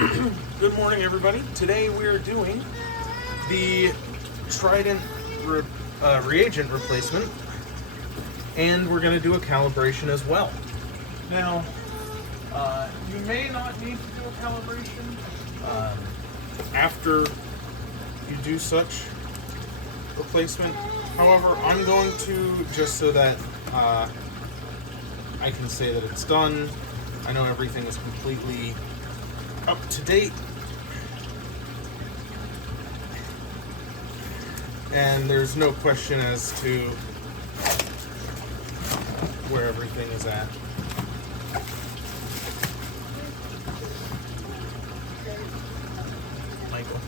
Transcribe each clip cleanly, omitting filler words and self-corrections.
Good morning, everybody. Today we are doing the Trident reagent replacement, and we're going to do a calibration as well. Now, you may not need to do a calibration after you do such replacement. However, I'm going to, just so that I can say that it's done. I know everything is completely up to date, and there's no question as to where everything is at. Michael.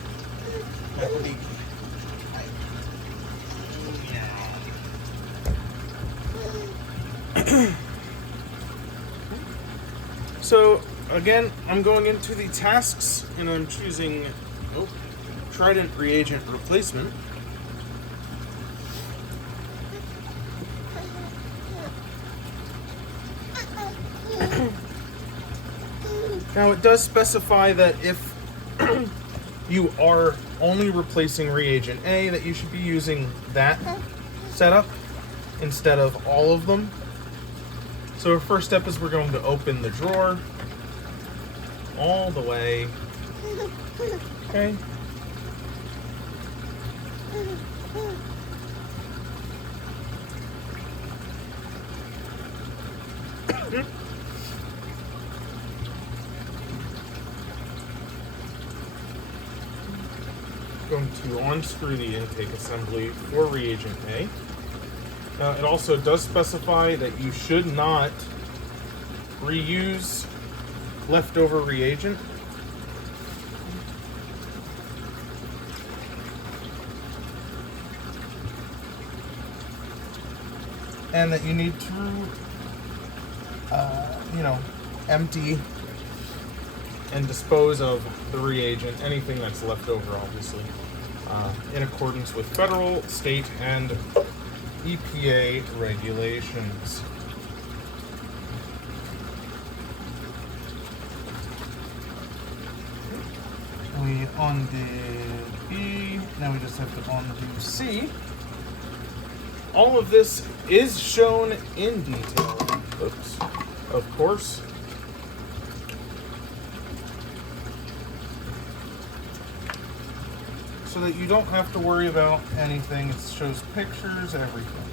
So again, I'm going into the tasks and I'm choosing Trident reagent replacement. Now it does specify that if you are only replacing reagent A, that you should be using that setup instead of all of them. So our first step is we're going to open the drawer all the way. Okay. Going to unscrew the intake assembly for reagent A. Now, it also does specify that you should not reuse leftover reagent. And that you need to, empty and dispose of the reagent, anything that's left over, obviously, in accordance with federal, state, and EPA regulations. We undid B, now we just have to undo C. All of this is shown in detail. Oops. Of course. So that you don't have to worry about anything. It shows pictures, everything.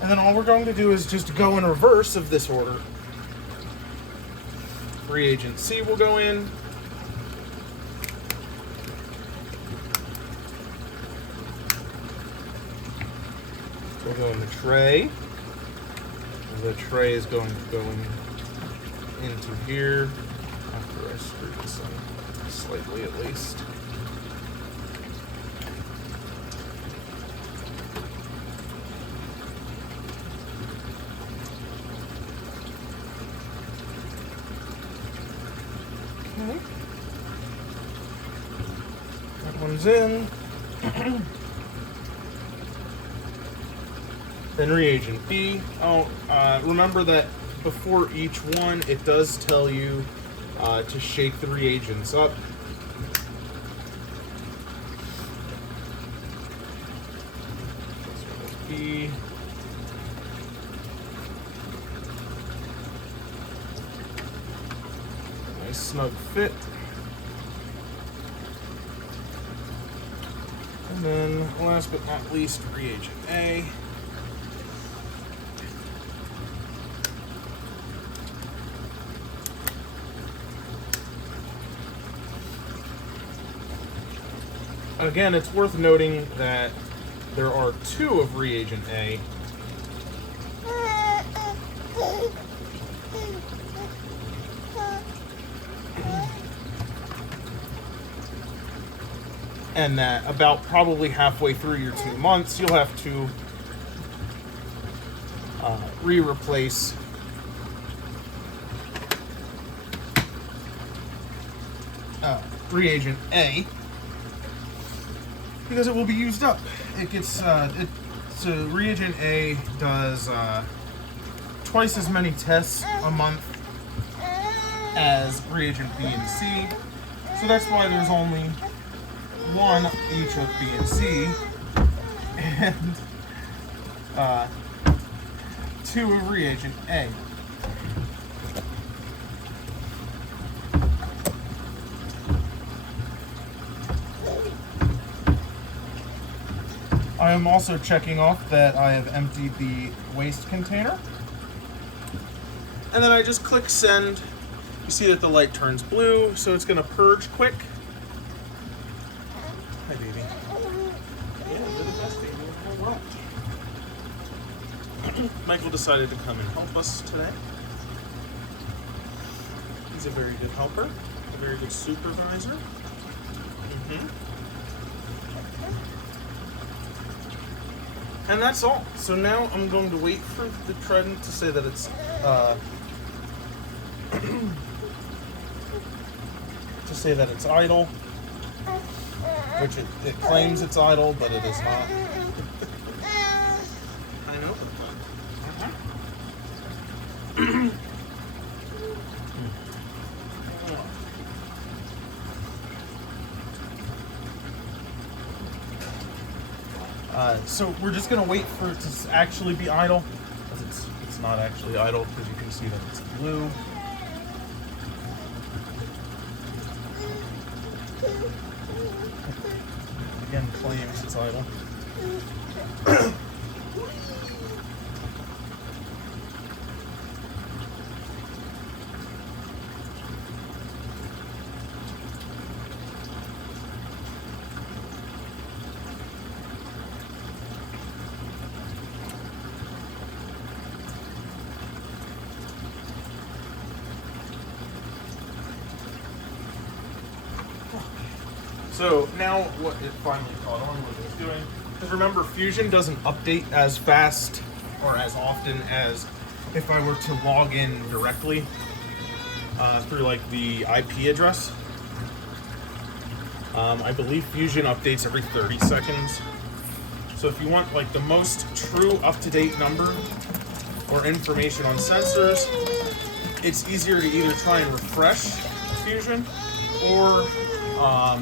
And then all we're going to do is just go in reverse of this order. Reagent C will go in. We'll go in the tray. The tray is going to go into here after I screw this in slightly at least. Okay. That one's in. Then reagent B. Remember that before each one, it does tell you to shake the reagents up. This one is B. Nice snug fit. And then last but not least, reagent A. Again, it's worth noting that there are two of reagent A. And that about probably halfway through your 2 months, you'll have to replace reagent A, because it will be used up. It gets so reagent A does twice as many tests a month as reagent B and C. So that's why there's only one each of B and C, and 2 of reagent A. I am also checking off that I have emptied the waste container. And then I just click send. You see that the light turns blue, so it's gonna purge quick. Hi, baby. Yeah, you're the best baby in the whole world. Michael decided to come and help us today. He's a very good helper, a very good supervisor. And that's all. So now I'm going to wait for the Trident to say that it's idle, which it claims it's idle, but it is not. I know. So we're just gonna wait for it to actually be idle, because it's not actually idle, because you can see that it's blue. Again, claims it's idle. So now what it finally caught on what it's doing, because remember, Fusion doesn't update as fast or as often as if I were to log in directly through like the IP address. I believe Fusion updates every 30 seconds. So if you want like the most true up-to-date number or information on sensors, it's easier to either try and refresh Fusion or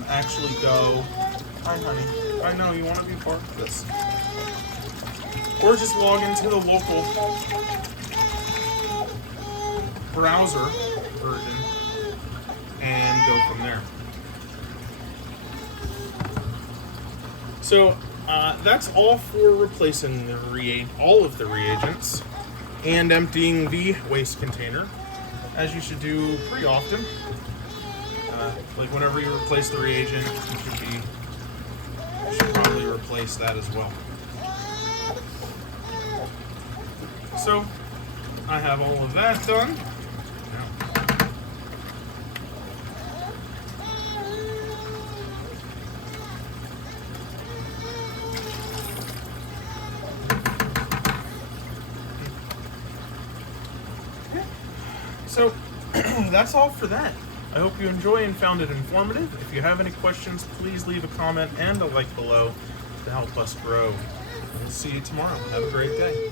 actually go, hi honey, I know you want to be part of this. Or just log into the local browser version and go from there. So that's all for replacing the all of the reagents and emptying the waste container, as you should do pretty often. Like whenever you replace the reagent, you should probably replace that as well. So I have all of that done. So that's all for that. I hope you enjoy and found it informative. If you have any questions, please leave a comment and a like below to help us grow. We'll see you tomorrow. Have a great day.